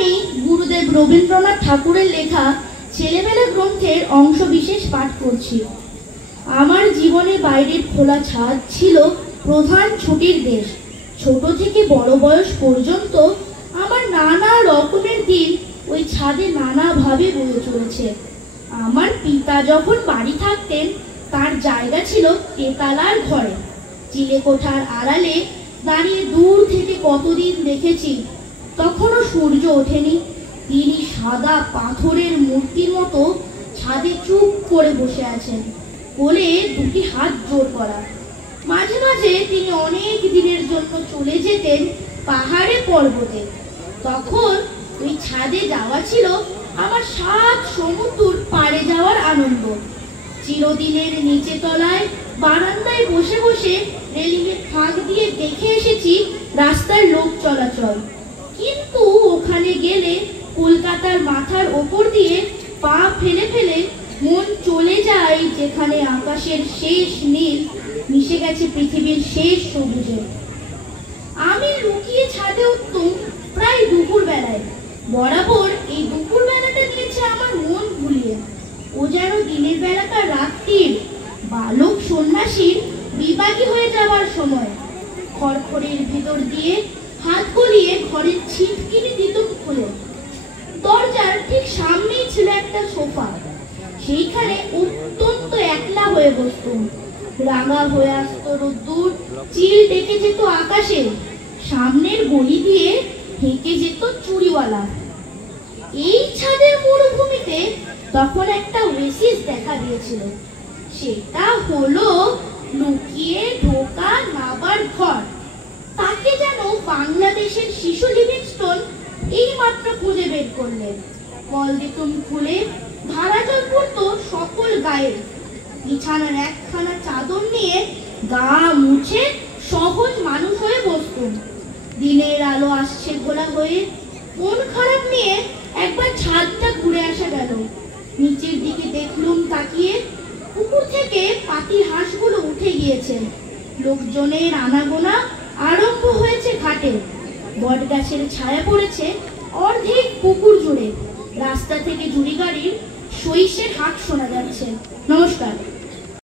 আমি গুরুদেব রবীন্দ্রনাথ ঠাকুরের লেখা ছেলেবেলা গ্রন্থের অংশ বিশেষ পাঠ করছি। আমার জীবনে বাইরের খোলা ছাদ ছিল প্রধান ছুটির দেশ। ছোট থেকে বড় বয়স পর্যন্ত আমার নানা রকমের দিন ওই ছাদে নানাভাবে বয়ে চলেছে। আমার পিতা যখন বাড়ি থাকতেন তার জায়গা ছিল তেতালার ঘরে। চিলেকোঠার আড়ালে দাঁড়িয়ে দূর থেকে কতদিন দেখেছি, তখনও সূর্য ওঠেনি। তিনি সাদা পাথরের মূর্তির মতো ছাদে চুপ করে বসে আছেন, কোলে দুটি হাত জোর করা। মাঝে মাঝে তিনি অনেক দিনের জন্য চলে যেতেন পাহাড়ে পর্বতে। তখন ওই ছাদে যাওয়া ছিল আমার 7 সমুদ্র পাড়ে যাওয়ার আনন্দ। চিরদিনের নিচে তলায় বারান্দায় বসে বসে রেলিংয়ের ফাঁক দিয়ে দেখে এসেছি রাস্তার লোক চলাচল, কিন্তু ওখানে গেলে কলকাতার মাথার ওপর দিয়ে পা ফেলে ফেলে মন চলে যায় যেখানে আকাশের শেষ নীল মিশে গেছে পৃথিবীর শেষ সবুজে। আমি লুকিয়ে ছাদে উঠতুম প্রায় দুপুর বেলায়। বরাবর এই দুপুর বেলাটা নিয়েছে আমার মন ভুলিয়ে। ও যেন দিনের বেলাকার রাত্রির বালক সন্ন্যাসীর বিবাহী হয়ে যাবার সময়। খড়খড়ের ভিতর দিয়ে হাত গলিয়ে ঘরের ছিটকিনি দিতুম খুলে। দরজার ঠিক সামনেই ছিল একটা সোফা, সেইখানে অত্যন্ত একলা হয়ে বসতুম। রাঙা হয়ে আসতো রোদ্দুর, চিল ডেকে যেত আকাশে, সামনের গলি দিয়ে হেঁকে যেত চুড়িওয়ালা। এই ছাদের মরুভূমিতে তখন একটা ওয়েসিস দেখা দিয়েছিল। সেটা হলো লুকিয়ে ঢোকা নাবার ঘর। তাকে যেন বাংলাদেশের শিশু লিভিংস্টোন এই মাত্র খুঁজে বের করলেন। কল দিতুম খুলে, ধারা জল পড়তো সকল গায়ে। বিছানার একখানা চাদর নিয়ে গা মুছে সহজ মানুষ হয়ে বসতুম। দিনের আলো আসছে ঘোলা হয়ে। মন খারাপ নিয়ে একবার ছাদটা ঘুরে আসা গেল। নিচের দিকে দেখলুম তাকিয়ে, পুকুর থেকে পাতির হাঁসগুলো উঠে গিয়েছে। লোকজনের আনাগোনা আরম্ভ হয়েছে ঘাটে। বট গাছের ছায়া পড়েছে অর্ধেক পুকুর জুড়ে। রাস্তা থেকে জুড়ি গাড়ির সইসের হাঁক শোনা যাচ্ছে। নমস্কার।